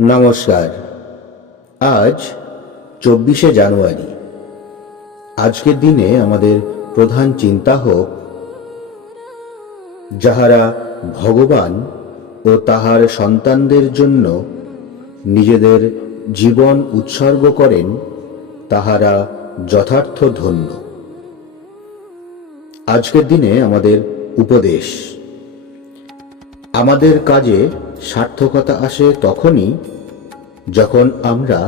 নমস্কার। আজ 24শে জানুয়ারি। আজকের দিনে আমাদের প্রধান চিন্তা হোক, যাহারা ভগবান ও তাহার সন্তানদের জন্য নিজেদের জীবন উৎসর্গ করেন, তাহারা যথার্থ ধন্য। আজকের দিনে আমাদের উপদেশ: আমাদের কাজে সার্থকতা আসে তখনই যখন আমরা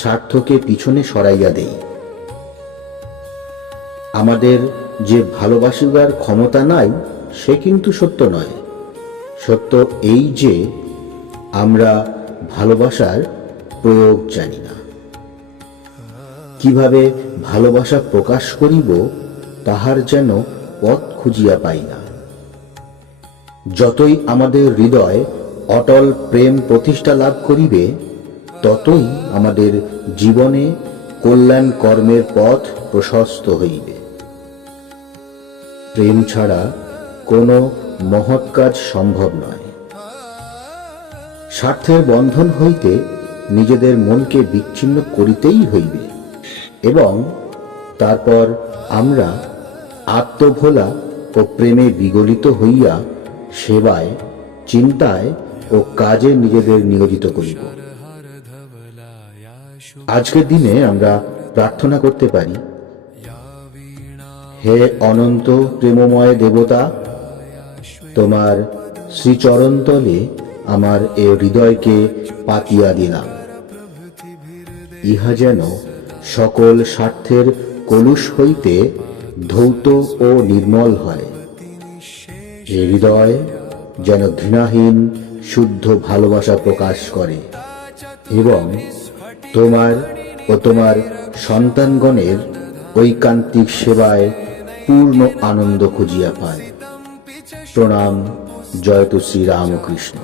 স্বার্থকে পিছনে সরাইয়া দেই। আমাদের যে ভালোবাসিবার ক্ষমতা নাই সে কিন্তু সত্য নয়। সত্য এই যে আমরা ভালোবাসার প্রয়োগ জানি না। কিভাবে ভালোবাসা প্রকাশ করিব তাহার যেন পথ খুঁজিয়া পাই না। যতই আমাদের হৃদয় অটল প্রেম প্রতিষ্ঠা লাভ করিবে, ততই আমাদের জীবনে কল্যাণ কর্মের পথ প্রশস্ত হইবে। প্রেম ছাড়া কোনো মহৎ কাজ সম্ভব নয়। স্বার্থের বন্ধন হইতে নিজেদের মনকে বিচ্ছিন্ন করিতেই হইবে এবং তারপর আমরা আত্মভোলা ও প্রেমে বিগলিত হইয়া সেবায়, চিন্তায় ও কাজে নিজেদের নিয়োজিত করিব। আজকের দিনে আমরা প্রার্থনা করতে পারি: হে অনন্ত প্রেমময় দেবতা, তোমার শ্রীচরণতলে আমার এ হৃদয়কে পাতিয়া দিলাম। ইহা যেন সকল স্বার্থের কলুষ হইতে ধৌত ও নির্মল হয়। এ হৃদয় যেন ঘৃণাহীন শুদ্ধ ভালোবাসা প্রকাশ করে এবং তোমার ও তোমার সন্তানগণের ঐকান্তিক সেবায় পূর্ণ আনন্দ খুঁজিয়া পায়। প্রণাম। জয়তু শ্রী রামকৃষ্ণ।